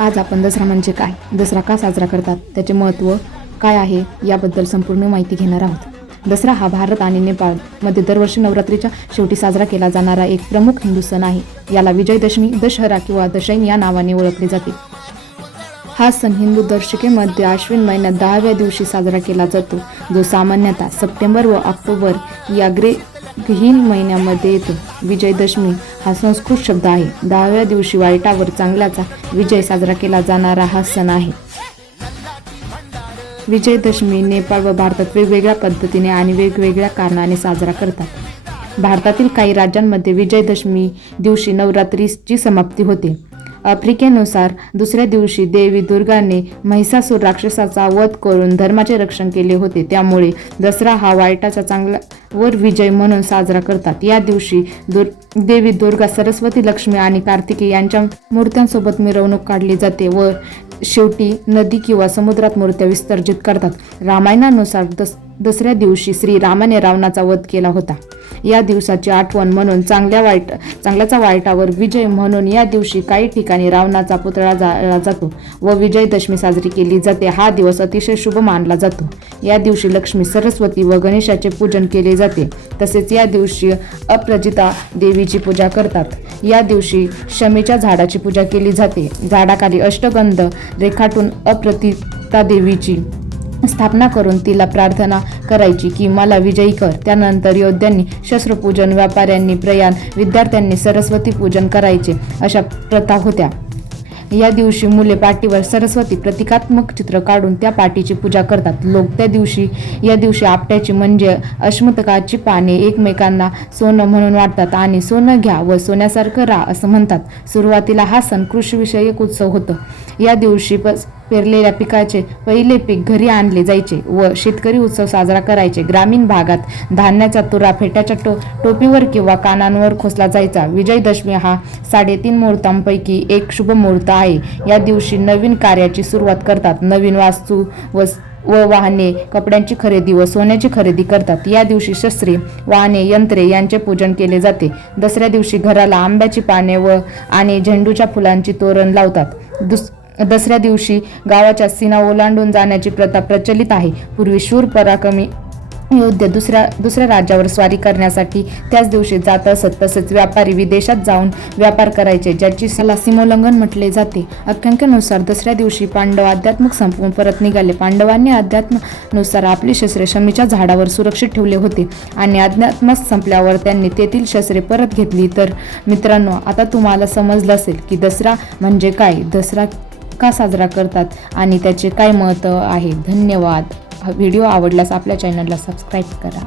आज आपण दसरा म्हणजे काय, दसरा का साजरा करतात, त्याचे महत्त्व काय आहे याबद्दल संपूर्ण माहिती घेणार आहोत। दसरा हा भारत आणि नेपाळमध्ये दरवर्षी नवरात्रीच्या शेवटी साजरा केला जाणारा एक प्रमुख हिंदू सण आहे। याला विजयदशमी, दशहरा किंवा दशैन या नावाने ओळखले जाते। हा सण हिंदू दर्शिकेमध्ये आश्विन महिन्यात 10व्या दिवशी साजरा केला जातो, जो सामान्यतः सप्टेंबर व ऑक्टोबर या ग्रहहीन महिन्यामध्ये येतो। विजयदशमी हा संस्कृत शब्द आहे। 10व्या दिवशी वाईटावर चांगल्याचा विजय साजरा केला जाणारा हा सण आहे। विजयदशमी नेपाळ व भारतात वेगवेगळ्या पद्धतीने आणि वेगवेगळ्या कारणाने साजरा करतात। भारतातील काही राज्यांमध्ये विजयदशमी दिवशी नवरात्रीची समाप्ती होते। आफ्रिकेनुसार दुसऱ्या दिवशी देवी दुर्गाने महिषासूर राक्षसाचा वध करून धर्माचे रक्षण केले होते, त्यामुळे दसरा हा वाईटाचा चांगल्यावर विजय म्हणून साजरा करतात। या दिवशी देवी दुर्गा, सरस्वती, लक्ष्मी आणि कार्तिकी यांच्या मूर्त्यांसोबत मिरवणूक काढली जाते व शेवटी नदी किंवा समुद्रात मूर्त्या विसर्जित करतात। रामायणानुसार दसऱ्या दिवशी श्रीरामाने रावणाचा वध केला होता। या दिवसाची आठवण म्हणून चांगल्याचा वाईटावर विजय म्हणून या दिवशी काही ठिकाणी रावणाचा पुतळा जाळला जातो व विजयदशमी साजरी केली जाते। हा दिवस अतिशय शुभ मानला जातो। या दिवशी लक्ष्मी, सरस्वती व गणेशाचे पूजन केले जाते। तसेच या दिवशी अपराजिता देवीची पूजा करतात। या दिवशी शमीच्या झाडाची पूजा केली जाते। झाडाखाली अष्टगंध रेखाटून अपराजिता देवीची स्थापना करून तिला प्रार्थना करायची की मला विजयी कर। त्यानंतर योद्ध्यांनी शस्त्रपूजन, व्यापाऱ्यांनी प्रयाण, विद्यार्थ्यांनी सरस्वती पूजन करायचे, अशा प्रथा होत्या। या दिवशी मुले पाटीवर सरस्वती प्रतिकात्मक चित्र काढून त्या पाटीची पूजा करतात। लोक या दिवशी आपट्याची म्हणजे अश्मतकाची पाने एकमेकांना सोनं म्हणून वाटतात आणि सोनं घ्या व सोन्यासारखं राहा असं म्हणतात। सुरुवातीला हा सण कृषीविषयक उत्सव होतो। या दिवशी पेरलेल्या पिकाचे पहिले पीक घरी आणले जायचे व शेतकरी उत्सव साजरा करायचे। ग्रामीण भागात धान्याचा तुरा फेट्याच्या टोपीवर किंवा कानांवर खोसला जायचा। विजयदशमी हा 3.5 मुहूर्तांपैकी एक शुभ मुहूर्त आहे। या दिवशी नवीन कार्याची सुरुवात करतात। नवीन वस्तू व वाहने, कपड्यांची खरेदी व सोन्याची खरेदी करतात। या दिवशी शस्त्रे, वाहने, यंत्रे यांचे पूजन केले जाते। दसऱ्या दिवशी घराला आंब्याची पाने आणि झेंडूच्या फुलांची तोरण लावतात। दसऱ्या दिवशी गावाच्या सीमा ओलांडून जाण्याची प्रथा प्रचलित आहे। पूर्वी शूर पराक्रमी योद्धे दुसऱ्या राज्यावर स्वारी करण्यासाठी त्याच दिवशी जात असत। तसेच व्यापारी विदेशात जाऊन व्यापार करायचे, ज्याची सीमोल्लंघन म्हटले जाते। आख्यायिकेनुसार दसऱ्या दिवशी पांडव अध्यात्म संपवून परत निघाले। पांडवांनी अध्यात्मानुसार आपली शस्त्रे शमीच्या झाडावर सुरक्षित ठेवले होते आणि अध्यात्म संपल्यावर त्यांनी तेथील शस्त्रे परत घेतली। तर मित्रांनो, आता तुम्हाला समजलं असेल की दसरा म्हणजे काय, दसरा का साजरा करतात आणि त्याचे काय महत्त्व आहे। धन्यवाद। हा व्हिडिओ आवडल्यास आपल्या चॅनलला सबस्क्राईब करा।